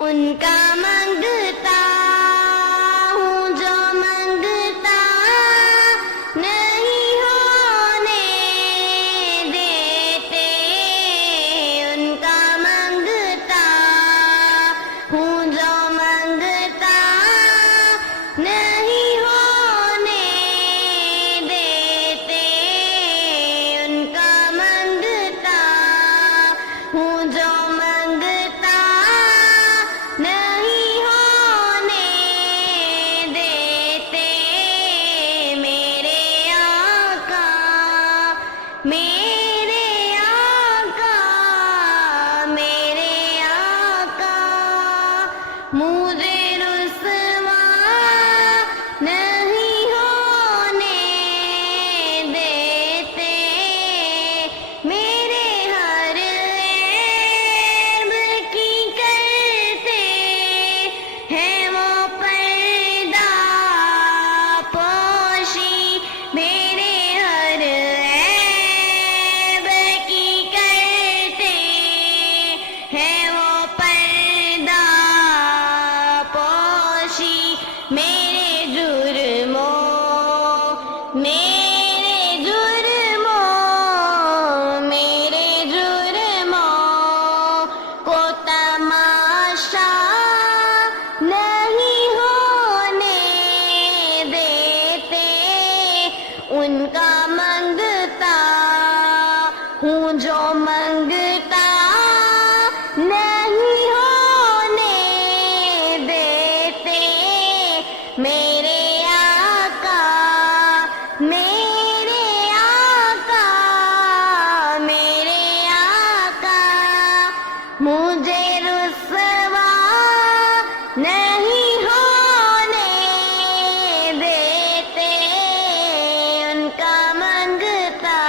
ان کا منگتا ہوں جو منگتا نہیں ہونے دیتے، ان کا منگتا ہوں جو منگتا نہیں ہونے دیتے، ان کا منگتا ہوں جو منگتا نہیں ہونے دیتے، میرے آقا میرے آقا میرے آقا مجھے رسوا نہیں ہونے دیتے، میرے ہر عیب کی کرتے ہیں وہ پردہ پوشی، میرے ہر عیب کی کرتے ہیں وہ پردہ پوشی، میرے جرموں کو تماشا نہیں ہونے دیتے، ان کا منگتا ہوں جو منگتا نہیں ہونے دیتے، میرے آقا میرے آقا میرے آقا مجھے رسوا نہیں ہونے دیتے، ان کا منگتا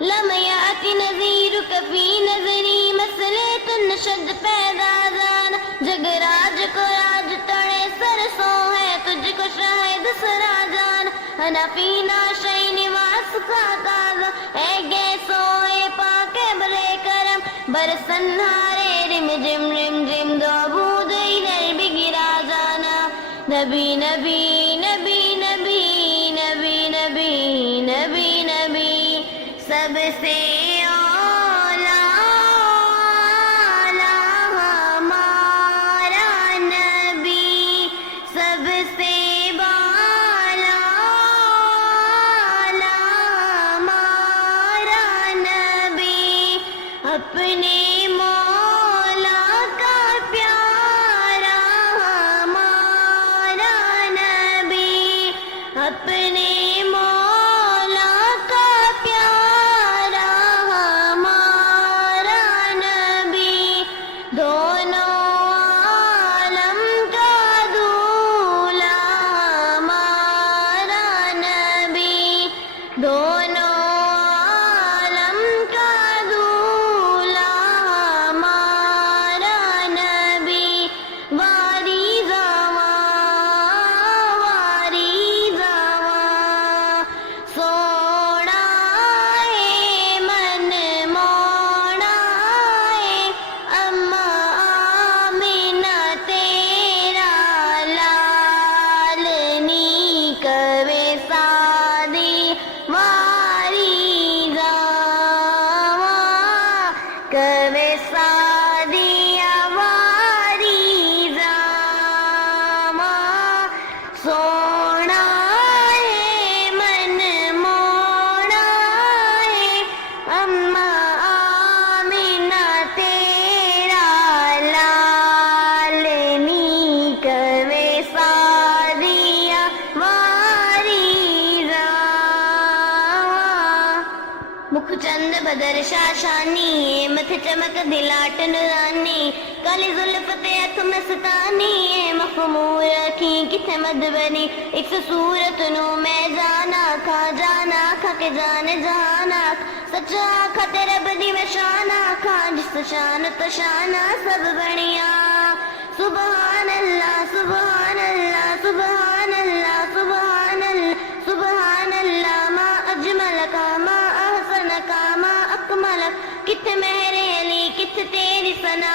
لم یأتی نذیرک فی نظری مسلط نشد پیدا زان، جگراج کو راج تڑے سرسوں ہے تجھ کو شاہد سرا جان، حنفینا شئی نواس کا تازہ اے گیسو اے پاک برے کرم، برسنہارے رم جم دو بود ادھر بھی گرا جانا، نبی نبی نبی نبی نبی نبی نبی نبی سب سے اولا ہمارا نبی، سب سے بالا ہمارا نبی، اپنے مولا کا پیارا ہمارا نبی، اپنے مولا کا پیارا ہمارا نبی، دونوں عالم کا دولہا ہمارا نبی، دونوں عالم کا دولہا ہمارا نبی، واری زواں سوڑا ہے من موڑا ہے، اما آمنہ تیرا لال نیک وے سادی، واری زواں کوے سادی واری زواں، سونا ہے من موڑا ہے، اما آمنہ تیرا لال نیک وے سادی واری زواں، مکھ چند بدر شاشانی، متھ چمک دلاٹ نورانی، کالی زلف تے ہتھ مستانی، مخمور اکھیں کتھے مد بنی، ایک سو صورت نو میں جانا کھا کے جانے جہانا، سچا آکھا تے رب دی میں شان آکھا، جس شان تو شانہ سب بڑھیا، سبحان اللہ سبحان اللہ سبحان اللہ سبحان اللہ سبحان اللہ، ما اجمل کا ما احسن کا ما اکمل، کتھ مہر علی کتھ تیری ثنا